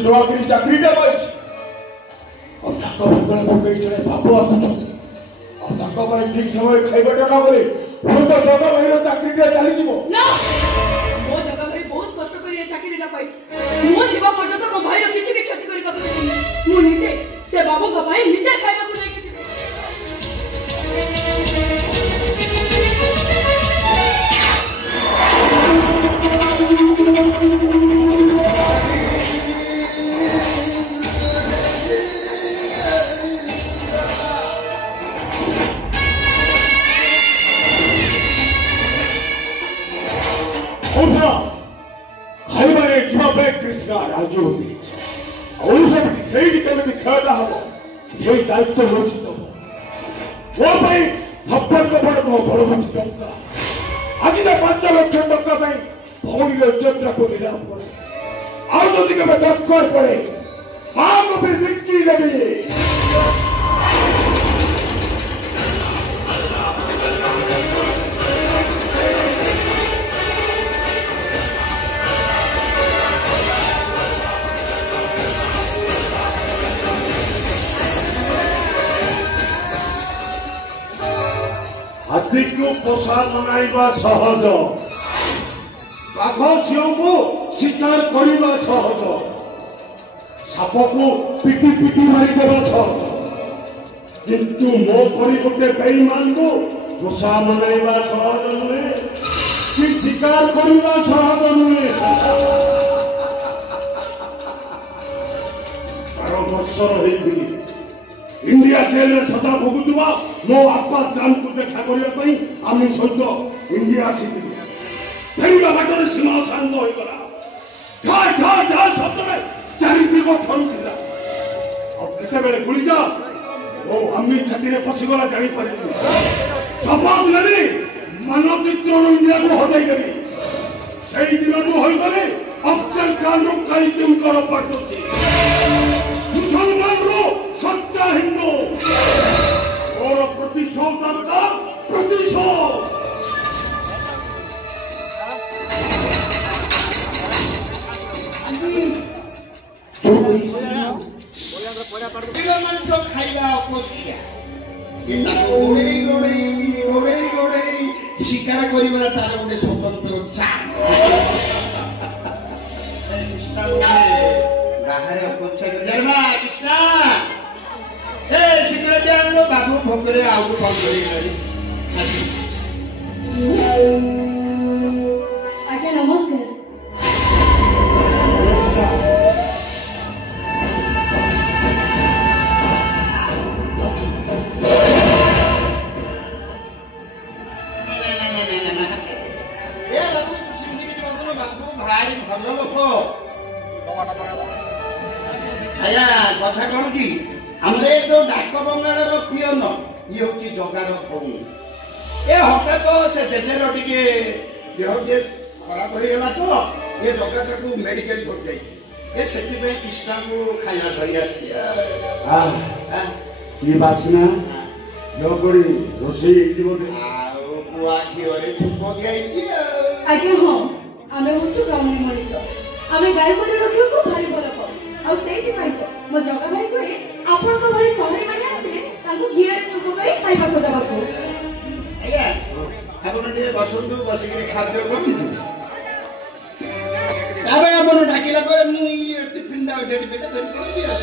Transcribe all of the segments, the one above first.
200 टका के चाकरीटा पाइछ और ताको बगल पकई जने बाबू आछन और ताको भाई ठीक समय खाइबाटा न करे हो तो जगा भाईर चाकरीटा चली जीवो ना मो जगा भाई बहुत कष्ट करी चाकरीटा पाइछ मो जीवा पर्यंत मो भाई रो किछि भी क्षति करि पाछु मु निजे से बाबू का भाई निजे खाइबा को नै किछि खाइबारे जुआबे कृष्णा राजू होती और सब सही के में खेला हो यही दायित्व होची तो वो भाई थप्पड़ को बड़ होची टंका आज ना 5 लाख टंका में भौणी रे चंद्र को मिला पड़े और जल्दी के में टक्कर पड़े मां को फिर मिट्टी देवी हाथी को पोषा मनाइबा सहज बाघ सिंह को शिकार करवा सहज साप को पिटी पिटी मारिदेवा सहज किंतु मो परी गोटे बेईमान को पोषा मनाइबा सहज नुहे कि शिकार करवा सहज नुहे 12 वर्ष इंडिया जेल में सदा भोगुवा मो आपा जान को देखा करने आम सहित इंडिया आसी फेरवा बाटर सीमा शांत हो गला ढाल ढाल ढाल शब्द में चारिदिग थरुला और केते बेले गुली जा ओ आम्मी छाती रे पसिगला जानि पारि शपथ लेली मानचित्र इंडिया को हटाई देबी सेही दिन होई गले अफजल खान रो काई तुम कर पड़ती मुसलमान रो सच्चा हिंदू और प्रतिशोध का प्रतिशोध मांस खाइबा अपेक्षा गोड़े गोड़े गोड़े गोड़े शिकार कर तार गोटे स्वतंत्र कृष्णा बाहर अपेक्षा कर कृष्णा शीघ्र जान बाबू भोकरे आउ आज्ञा नमस्कार भारी भल लोक आया कथा कौन कि हमरे तो डाक बंगाल पियन ये हूँ जगार भौणी ए हठात से जेजेर टिके देह खराब हो गला तो ये जगह को मेडिकल धर जाइए से कृष्णा को खाया धरी आसी बासना लोगड़ी रोषेई पुआ घीरे छुप दिखाई आज्ञा हाँ आमे होछु गाँव मनीष आमे गाय को रखियो को भारी भल पाऊ आ सेति पाई तो मो जगा भाई को आपण को भली शहरी माने आसिले ताको घियारे छुप करी खाइबा को दबा को आया आपण ने बसंतु बसिके खाद्य करू ताबे आपण डाकिला पर मु टिफिन डा डेट बेटा धरि दिया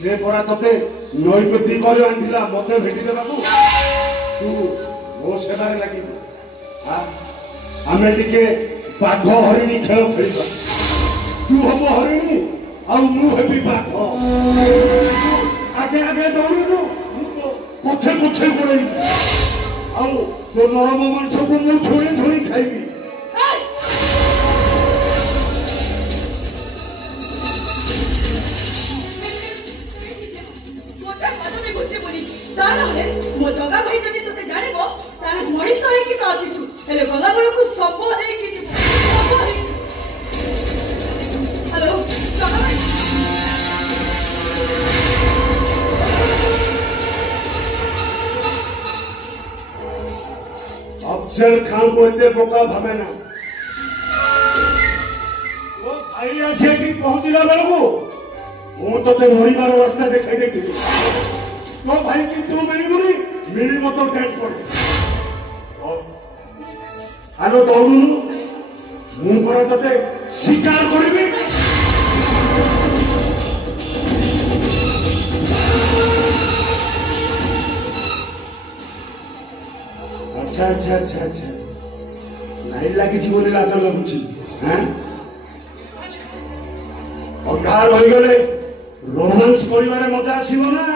से पड़ा ते नईपति कर आंधिला मत भेटी देवाकू तू मो सेवारे लगी आमे टिके बाघ हरिणी खेल खेल तू हम हरिणी आउ मु हेबी बाघ आगे आगे दौड़ू पछे पछे गोड़े आउ तो नरम मांस को मु छोड़ी छोड़ी खाइबी मो जगा भाई जदी तते जानिबो तारे मणिष हे कि तो आसीछु हेले गला बेलकु सब हे कि सब हे अफजल खान को एते बोका भावे ना वो भाई आसे कि पहुंचला बेलको मु तते मरिबार रास्ता देखाई देती तो भाई कि तू मिलिबुनी मिलिब तो डेट पड़े आलो दौड़ुनु मु पर तते शिकार करबी अच्छा अच्छा अच्छा अच्छा नहीं लगी जीवन लाग लगुच हाँ अधार हो गले रोमांस करिवारे मजा आसीबो ना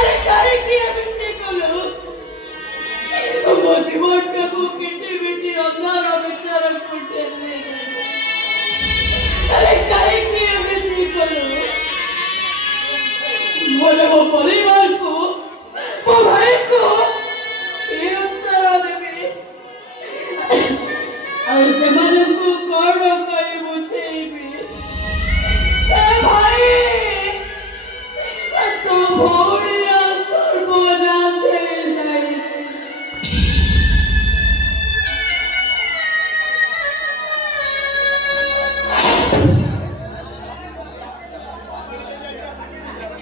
अरे काहे की